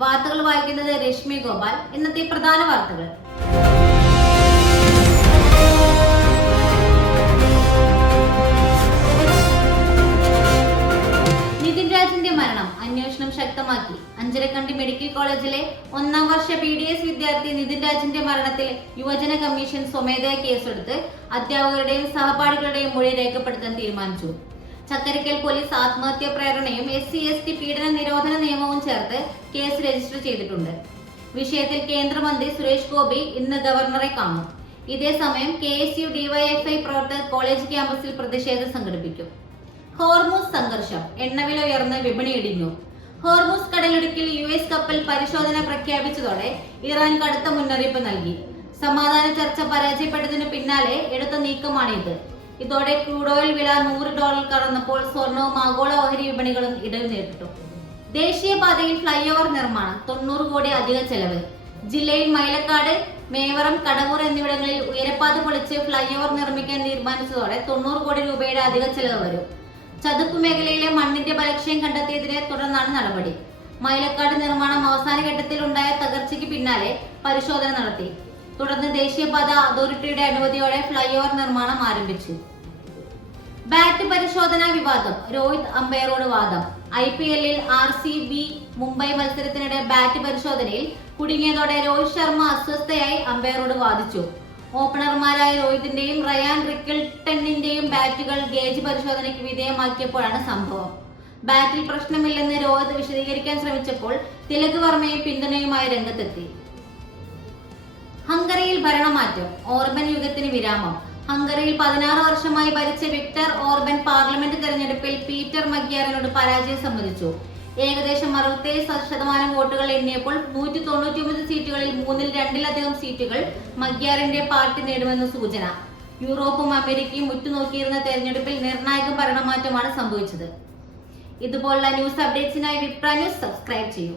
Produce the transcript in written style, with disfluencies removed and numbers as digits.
വാർത്തകൾ വായിക്കുന്നത് രശ്മി ഗോപാൽ. ഇന്നത്തെ പ്രധാന വാർത്തകൾ. നിതിൻ രാജിന്റെ മരണം അന്വേഷണം ശക്തമാക്കി. അഞ്ചരക്കണ്ടി മെഡിക്കൽ കോളേജിലെ 1ാം വർഷ PDS വിദ്യാർത്ഥി നിതിൻ രാജിന്റെ മരണത്തിൽ യുവജന കമ്മീഷൻ സ്വമേധയാ കേസെടുത്ത് അധ്യാപകരുടെയും സഹപാഠികളുടെയും മൊഴി രേഖപ്പെടുത്താൻ തീരുമാനിച്ചു. ചക്കരക്കൽ പോലീസ് ആത്മഹത്യാ പ്രേരണയും SC/ST പീഡന നിരോധന നിയമവും ചേർത്ത് കേസ് രജിസ്റ്റർ ചെയ്തിട്ടുണ്ട്. വിഷയത്തിൽ കേന്ദ്രമന്ത്രി സുരേഷ് ഗോപി ഇന്ന് ഗവർണറെ കാണും. ഇതേസമയം KSU DYFI പ്രവർത്തകർ കോളേജ് ക്യാമ്പസിൽ പ്രതിഷേധം സംഘടിപ്പിക്കും. ഹോർമൂസ് സംഘർഷം, എണ്ണവില ഉയർന്ന് വിപണി ഇടിഞ്ഞു. ഹോർമൂസ് കടലിടുക്കിൽ US കപ്പൽ പരിശോധന പ്രഖ്യാപിച്ചതോടെ ഇറാൻ കടുത്ത മുന്നറിയിപ്പ് നൽകി. സമാധാന ചർച്ച പരാജയപ്പെട്ടതിനു പിന്നാലെ എടുത്ത നീക്കമാണിത്. ഇതോടെ ക്രൂഡ് ഓയിൽ വില $100 കടന്നപ്പോൾ സ്വർണവും ആഗോള ഓഹരി വിപണികളും ഇടിവ് നേരിട്ടു. ദേശീയപാതയിൽ ഫ്ലൈഓവർ നിർമ്മാണം 90 കോടി അധിക ചെലവ്. ജില്ലയിൽ മൈലക്കാട്, മേവറം, കടവൂർ എന്നിവിടങ്ങളിൽ ഉയരപ്പാത പൊളിച്ച് ഫ്ലൈഓവർ നിർമ്മിക്കാൻ തീരുമാനിച്ചതോടെ 90 കോടി രൂപയുടെ അധിക ചെലവ് വരും. ചതുപ്പ് മേഖലയിലെ മണ്ണിന്റെ ബലക്ഷയം കണ്ടെത്തിയതിനെ തുടർന്നാണ് നടപടി. മൈലക്കാട് നിർമ്മാണം അവസാന ഘട്ടത്തിൽ ഉണ്ടായ തകർച്ചയ്ക്ക് പിന്നാലെ പരിശോധന നടത്തി. തുടർന്ന് ദേശീയപാത അതോറിറ്റിയുടെ അനുമതിയോടെ ഫ്ലൈഓവർ നിർമ്മാണം ആരംഭിച്ചു. ബാറ്റ് പരിശോധനാ വിവാദം, രോഹിത് അമ്പയറോട് വാദം. IPL-ൽ RCB മുംബൈ മത്സരത്തിനിടെ ബാറ്റ് പരിശോധനയിൽ കുടുങ്ങിയതോടെ രോഹിത് ശർമ്മ അസ്വസ്ഥയായി അമ്പയറോട് വാദിച്ചു. ഓപ്പണർമാരായ രോഹിതിന്റെയും റയാൻ റിക്കിൾട്ടണിന്റെയും ബാറ്റുകൾ ഗേജ് പരിശോധനയ്ക്ക് വിധേയമാക്കിയപ്പോഴാണ് സംഭവം. ബാറ്റിൽ പ്രശ്നമില്ലെന്ന് രോഹിത് വിശദീകരിക്കാൻ ശ്രമിച്ചപ്പോൾ തിലക് വർമ്മയെ പിന്തുണയുമായി രംഗത്തെത്തി. ഹംഗറിയിൽ ഭരണമാറ്റം, ഓർബൻ യുഗത്തിന് വിരാമം. ഹംഗറിയിൽ 16 വർഷമായി ഭരിച്ച വിക്ടർ ഓർബൻ പാർലമെന്റ് തെരഞ്ഞെടുപ്പിൽ പീറ്റർ മഗ്യാറിനോട് പരാജയം സമ്മതിച്ചു. ഏകദേശം 67% വോട്ടുകൾ എണ്ണിയപ്പോൾ 199 സീറ്റുകളിൽ 2/3 സീറ്റുകൾ മഗ്യാറിന്റെ പാർട്ടി നേടുമെന്ന് സൂചന. യൂറോപ്പും അമേരിക്കയും ഉറ്റുനോക്കിയിരുന്ന തെരഞ്ഞെടുപ്പിൽ നിർണായക ഭരണമാറ്റമാണ് സംഭവിച്ചത്. ഇതുപോലുള്ള ന്യൂസ് അപ്ഡേറ്റ്സിനായി വിപ്ര ന്യൂസ് സബ്സ്ക്രൈബ് ചെയ്യൂ.